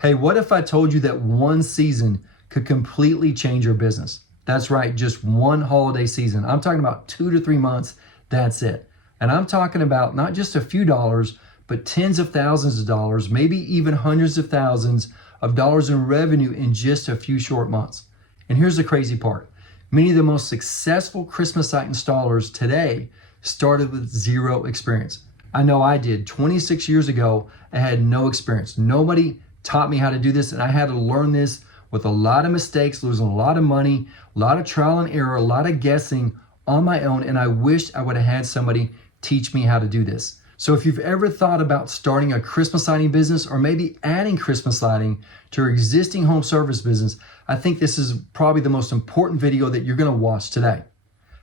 Hey, what if I told you that one season could completely change your business? That's right, just one holiday season. I'm talking about 2 to 3 months, that's it. And I'm talking about not just a few dollars, but tens of thousands of dollars, maybe even hundreds of thousands of dollars in revenue in just a few short months. And here's the crazy part. Many of the most successful Christmas site installers today started with zero experience. I know I did. 26 years ago, I had no experience. Nobody taught me how to do this, and I had to learn this with a lot of mistakes, losing a lot of money, a lot of trial and error, a lot of guessing on my own, and I wished I would have had somebody teach me how to do this. So if you've ever thought about starting a Christmas lighting business or maybe adding Christmas lighting to your existing home service business, I think this is probably the most important video that you're gonna watch today.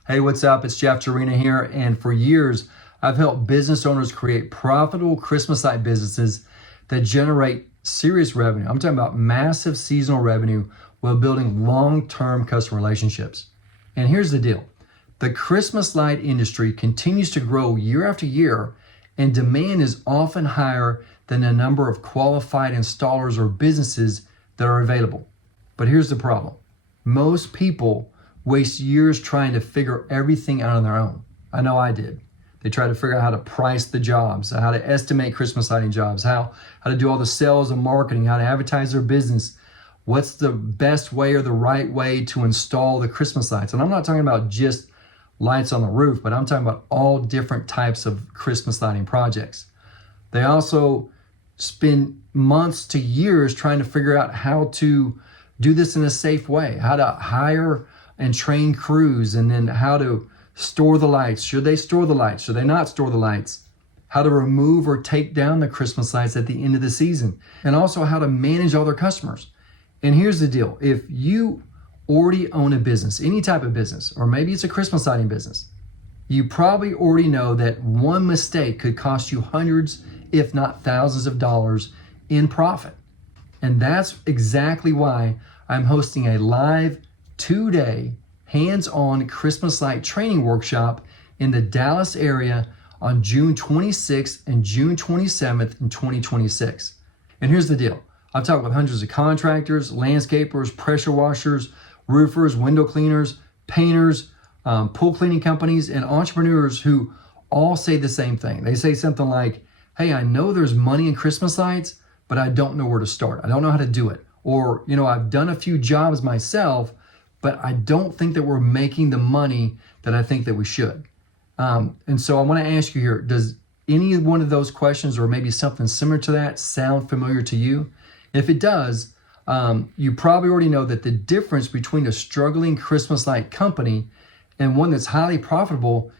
Hey, what's up? It's Jerina here, and for years, I've helped business owners create profitable Christmas light businesses that generate serious revenue. I'm talking about massive seasonal revenue while building long-term customer relationships. And here's the deal. The Christmas light industry continues to grow year after year, and demand is often higher than the number of qualified installers or businesses that are available. But here's the problem. Most people waste years trying to figure everything out on their own. I know I did. They try to figure out how to price the jobs, how to estimate Christmas lighting jobs, how to do all the sales and marketing, how to advertise their business, what's the best way or the right way to install the Christmas lights. And I'm not talking about just lights on the roof, but I'm talking about all different types of Christmas lighting projects. They also spend months to years trying to figure out how to do this in a safe way, how to hire and train crews, and then how to store the lights. Should they store the lights? Should they not store the lights? How to remove or take down the Christmas lights at the end of the season, and also how to manage all their customers. And here's the deal. If you already own a business, any type of business, or maybe it's a Christmas lighting business, you probably already know that one mistake could cost you hundreds, if not thousands of dollars in profit. And that's exactly why I'm hosting a live 2-day hands-on Christmas light training workshop in the Dallas area on June 26th and June 27th in 2026. And here's the deal. I've talked with hundreds of contractors, landscapers, pressure washers, roofers, window cleaners, painters, pool cleaning companies, and entrepreneurs who all say the same thing. They say something like, hey, I know there's money in Christmas lights, but I don't know where to start. I don't know how to do it. Or, I've done a few jobs myself, but I don't think that we're making the money that I think that we should. And so I want to ask you here, does any one of those questions or maybe something similar to that sound familiar to you? If it does, you probably already know that the difference between a struggling Christmas light company and one that's highly profitable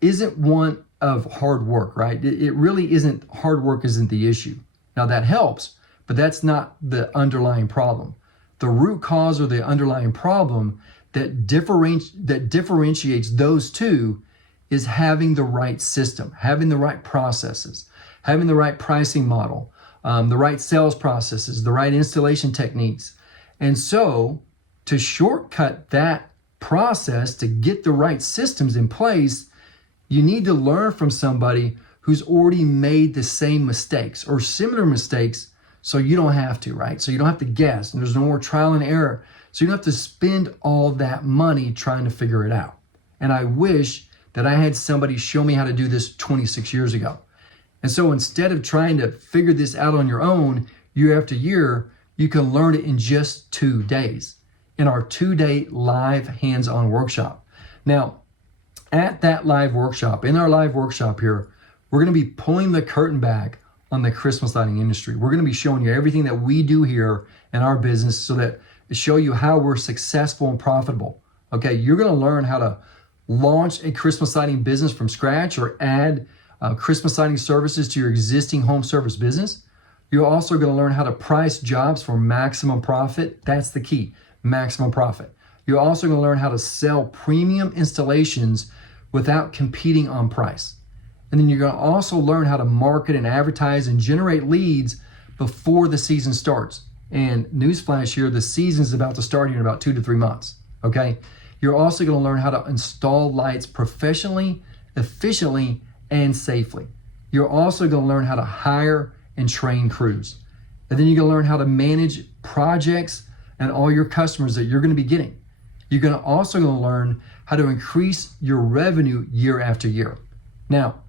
isn't one of hard work, right? It really isn't, hard work isn't the issue. Now that helps, but that's not the underlying problem. The root cause or the underlying problem that differentiates those two is having the right system, having the right processes, having the right pricing model, the right sales processes, the right installation techniques. And so to shortcut that process, to get the right systems in place, you need to learn from somebody who's already made the same mistakes or similar mistakes, so you don't have to, right? So you don't have to guess, and there's no more trial and error. So you don't have to spend all that money trying to figure it out. And I wish that I had somebody show me how to do this 26 years ago. And so instead of trying to figure this out on your own year after year, you can learn it in just 2 days in our 2-day live hands-on workshop. Now, at that live workshop, in our live workshop here, we're gonna be pulling the curtain back on the Christmas lighting industry. We're gonna be showing you everything that we do here in our business so that to show you how we're successful and profitable. Okay, you're gonna learn how to launch a Christmas lighting business from scratch or add Christmas lighting services to your existing home service business. You're also gonna learn how to price jobs for maximum profit. That's the key, maximum profit. You're also gonna learn how to sell premium installations without competing on price. And then you're gonna also learn how to market and advertise and generate leads before the season starts. And newsflash here, the season's about to start here in about 2 to 3 months, okay? You're also gonna learn how to install lights professionally, efficiently, and safely. You're also gonna learn how to hire and train crews. And then you're going to learn how to manage projects and all your customers that you're going to be getting. You're going to also learn how to increase your revenue year after year. Now,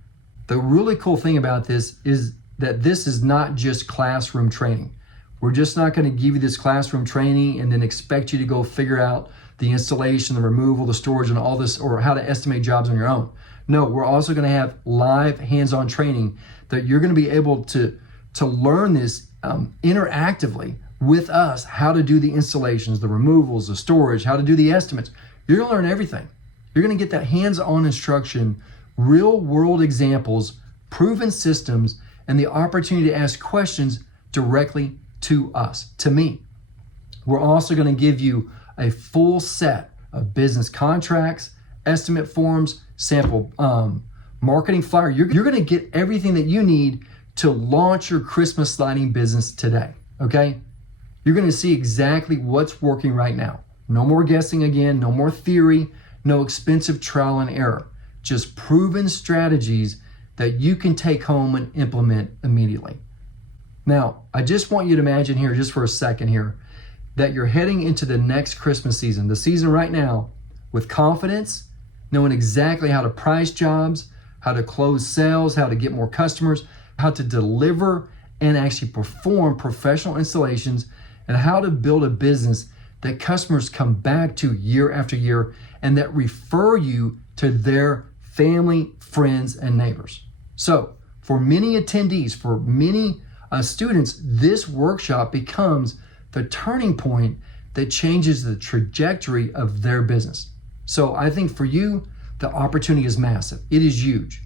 the really cool thing about this is that this is not just classroom training. We're just not going to give you this classroom training and then expect you to go figure out the installation, the removal, the storage, and all this, or how to estimate jobs on your own. No, we're also going to have live hands-on training that you're going to be able to learn this interactively with us, how to do the installations, the removals, the storage, how to do the estimates. You're going to learn everything. You're going to get that hands-on instruction, real world examples, proven systems, and the opportunity to ask questions directly to us, to me. We're also going to give you a full set of business contracts, estimate forms, sample marketing flyer. You're going to get everything that you need to launch your Christmas lighting business today, okay? You're going to see exactly what's working right now. No more guessing again, no more theory, no expensive trial and error. Just proven strategies that you can take home and implement immediately. Now, I just want you to imagine here, just for a second here, that you're heading into the next Christmas season, the season right now, with confidence, knowing exactly how to price jobs, how to close sales, how to get more customers, how to deliver and actually perform professional installations, and how to build a business that customers come back to year after year and that refer you to their family, friends, and neighbors. So for many attendees, for many students, this workshop becomes the turning point that changes the trajectory of their business. So I think for you, the opportunity is massive. It is huge.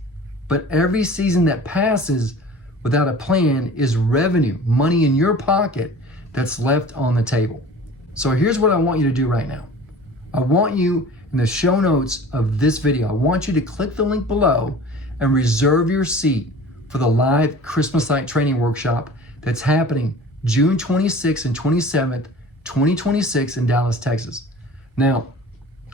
But every season that passes without a plan is revenue, money in your pocket that's left on the table. So here's what I want you to do right now. I want you, in the show notes of this video, I want you to click the link below and reserve your seat for the live Christmas light training workshop that's happening June 26th and 27th, 2026 in Dallas, Texas. Now,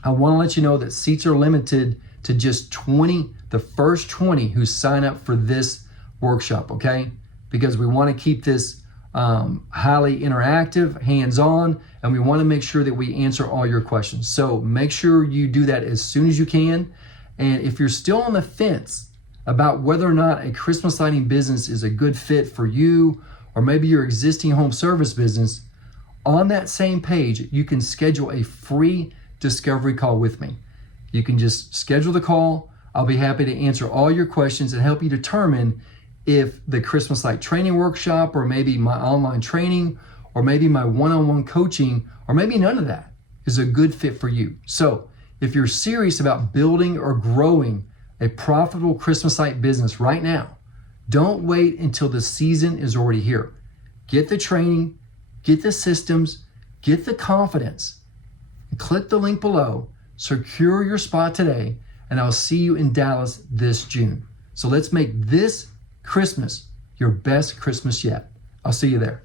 I want to let you know that seats are limited to just 20, the first 20 who sign up for this workshop, okay? Because we want to keep this highly interactive, hands-on, and we want to make sure that we answer all your questions. So make sure you do that as soon as you can. And if you're still on the fence about whether or not a Christmas lighting business is a good fit for you, or maybe your existing home service business, on that same page, you can schedule a free discovery call with me. You can just schedule the call. I'll be happy to answer all your questions and help you determine if the Christmas light training workshop, or maybe my online training, or maybe my one-on-one coaching, or maybe none of that is a good fit for you. So if you're serious about building or growing a profitable Christmas light business right now, don't wait until the season is already here. Get the training, get the systems, get the confidence. Click the link below, secure your spot today, and I'll see you in Dallas this June. So let's make this Christmas your best Christmas yet. I'll see you there.